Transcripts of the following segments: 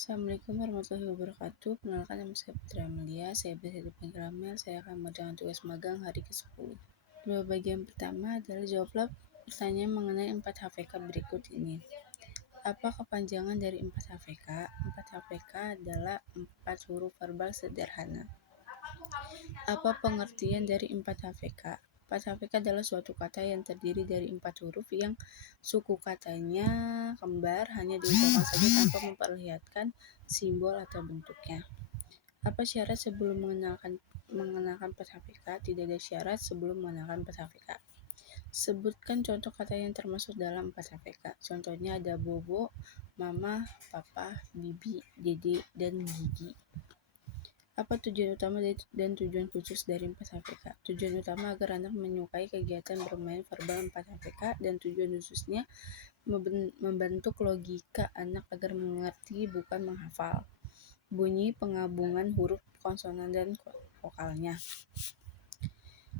Assalamualaikum warahmatullahi wabarakatuh. Perkenalkan, nama saya Putri Amelia. Saya biasa dipanggil Amel. Saya akan mengerjakan tugas magang hari ke-10. Dua bagian pertama adalah jawablah pertanyaan mengenai 4 HVK berikut ini. Apa kepanjangan dari 4 HVK? 4 HVK adalah 4 huruf verbal sederhana. Apa pengertian dari 4 HVK? 4 HVK adalah suatu kata yang terdiri dari 4 huruf yang suku katanya kembar, hanya diucapkan saja tanpa memperlihatkan simbol atau bentuknya. Apa syarat sebelum mengenalkan 4 HVK? Tidak ada syarat sebelum mengenalkan 4 HVK. Sebutkan contoh kata yang termasuk dalam 4 HVK. Contohnya ada bobo, mama, papa, bibi, dede, dan gigi. Apa tujuan utama dan tujuan khusus dari 4 HVK? Tujuan utama agar anak menyukai kegiatan bermain verbal 4 HVK, dan tujuan khususnya membentuk logika anak agar mengerti bukan menghafal bunyi penggabungan huruf konsonan dan vokalnya.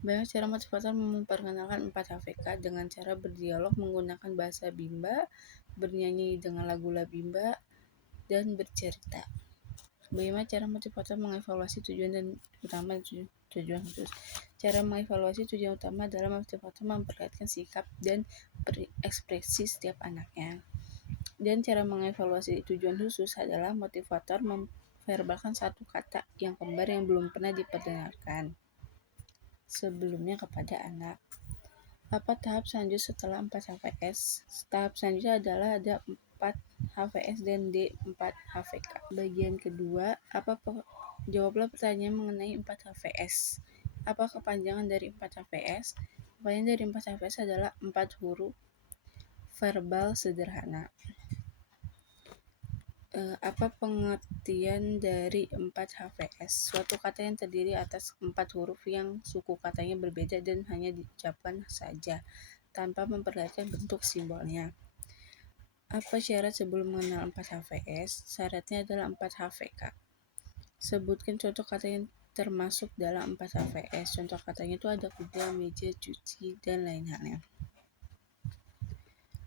Banyak cara motivator memperkenalkan 4 HVK dengan cara berdialog menggunakan bahasa Bimba, bernyanyi dengan lagu Bimba, dan bercerita. Bagaimana cara motivator mengevaluasi tujuan dan utama dan tujuan khusus? Cara mengevaluasi tujuan utama adalah motivator memperlihatkan sikap dan ekspresi setiap anaknya. Dan cara mengevaluasi tujuan khusus adalah motivator memverbalkan satu kata yang kembar yang belum pernah diperdengarkan sebelumnya kepada anak. Apa tahap selanjutnya setelah 4 HVS? Tahap selanjutnya adalah ada 4 HVS dan D4 HVK. Bagian kedua, jawablah pertanyaan mengenai 4 HVS. Apa kepanjangan dari 4 HVS? Kepanjangan dari 4 HVS adalah 4 huruf verbal sederhana. Apa pengertian dari 4 HVS? Suatu kata yang terdiri atas 4 huruf yang suku katanya berbeda dan hanya diucapkan saja tanpa memperlihatkan bentuk simbolnya. Apa syarat sebelum mengenal 4 HVS? Syaratnya adalah 4 HVK. Sebutkan contoh kata yang termasuk dalam 4 HVS. Contoh katanya itu ada kuda, meja, cuci, dan lain halnya.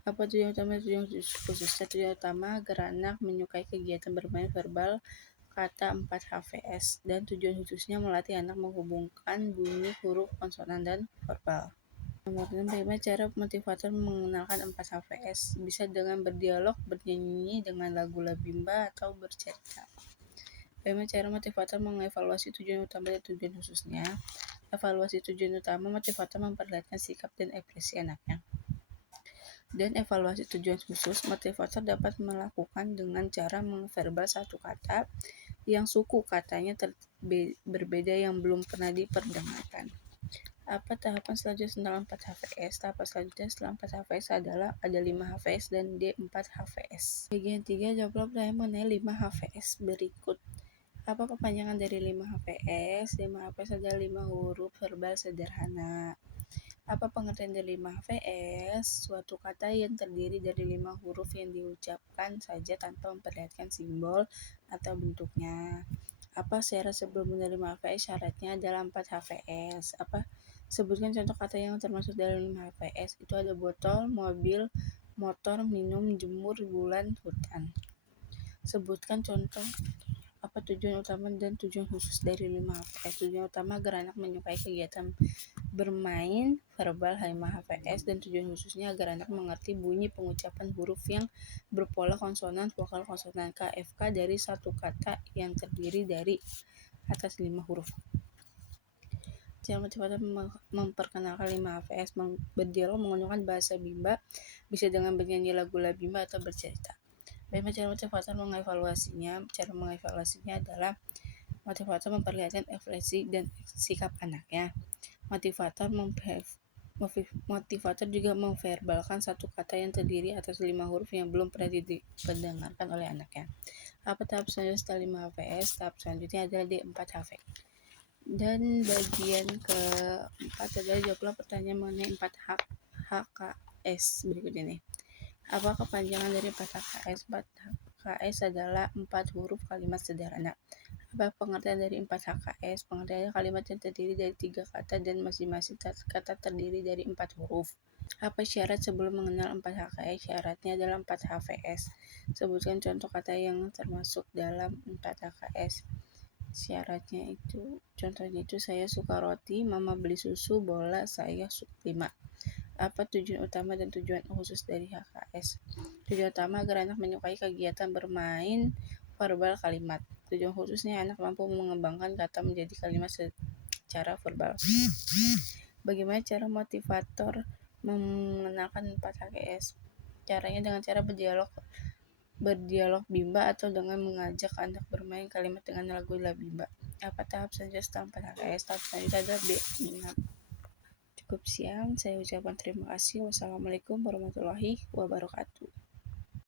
Apa tujuan utama dan tujuan khususnya? Tujuan utama agar anak menyukai kegiatan bermain verbal kata 4 HVS, dan tujuan khususnya melatih anak menghubungkan bunyi huruf konsonan dan verbal. Bagaimana cara motivator mengenalkan 4 HVS? Bisa dengan berdialog, bernyanyi dengan lagu Bimba, atau bercerita. Bagaimana cara motivator mengevaluasi tujuan utama dan tujuan khususnya? Evaluasi tujuan utama, motivator memperlihatkan sikap dan ekspresi anaknya. Dan evaluasi tujuan khusus, motivator dapat melakukan dengan cara mengverbal satu kata yang suku katanya berbeda yang belum pernah diperdengarkan. Apa tahapan selanjutnya setelah 4 HVS? Tahapan selanjutnya setelah 4 HVS adalah ada 5 HVS dan D4 HVS. Bagian 3, jawablah pertanyaan mengenai 5 HVS berikut. Apa kepanjangan dari 5 HVS? 5 HVS adalah 5 huruf verbal sederhana. Apa pengertian dari 5 HVS? Suatu kata yang terdiri dari 5 huruf yang diucapkan saja tanpa memperlihatkan simbol atau bentuknya. Apa syarat sebelum menerima HVS? Syaratnya adalah 4 HVS. Sebutkan contoh kata yang termasuk dalam 5 HVS. Itu ada botol, mobil, motor, minum, jemur, bulan, hutan. Sebutkan contoh apa tujuan utama dan tujuan khusus dari 5 HVS. Tujuan utama agar anak menyukai kegiatan bermain verbal 5 HVS, dan tujuan khususnya agar anak mengerti bunyi pengucapan huruf yang berpola konsonan, vokal, konsonan, KFK dari satu kata yang terdiri dari atas 5 huruf. Cara motivator memperkenalkan 5 HVS, berdialog menggunakan bahasa Bimba, bisa dengan bernyanyi lagu Bimba atau bercerita. Bagaimana cara motivator mengevaluasinya? Cara mengevaluasinya adalah motivator memperlihatkan ekspresi dan sikap anaknya. Motivator juga memverbalkan satu kata yang terdiri atas 5 huruf yang belum pernah diperdengarkan oleh anaknya. Apa tahap selanjutnya setelah 5 HVS? Tahap selanjutnya adalah D4 HVK. Dan bagian keempat adalah jawablah pertanyaan mengenai 4 HKS berikut ini. Apa kepanjangan dari 4 HKS? 4 HKS adalah 4 huruf kalimat sederhana. Apa pengertian dari 4 HKS? Pengertiannya kalimat yang terdiri dari 3 kata dan masing-masing kata terdiri dari 4 huruf. Apa syarat sebelum mengenal 4HKS? Syaratnya adalah 4HVS. Sebutkan contoh kata yang termasuk dalam 4HKS. Syaratnya itu, contohnya itu saya suka roti, mama beli susu, bola, saya 5. Apa tujuan utama dan tujuan khusus dari HKS? Tujuan utama agar anak menyukai kegiatan bermain verbal kalimat. Tujuan khususnya anak mampu mengembangkan kata menjadi kalimat secara verbal. Bagaimana cara motivator mengenalkan 4HKS? Caranya dengan cara berdialog bimba atau dengan mengajak anak bermain kalimat dengan lagu Labimba. Apa tahap selanjutnya setelah 4HKS? Tahap selanjutnya adalah B. Cukup sekian, saya ucapkan terima kasih. Wassalamualaikum warahmatullahi wabarakatuh.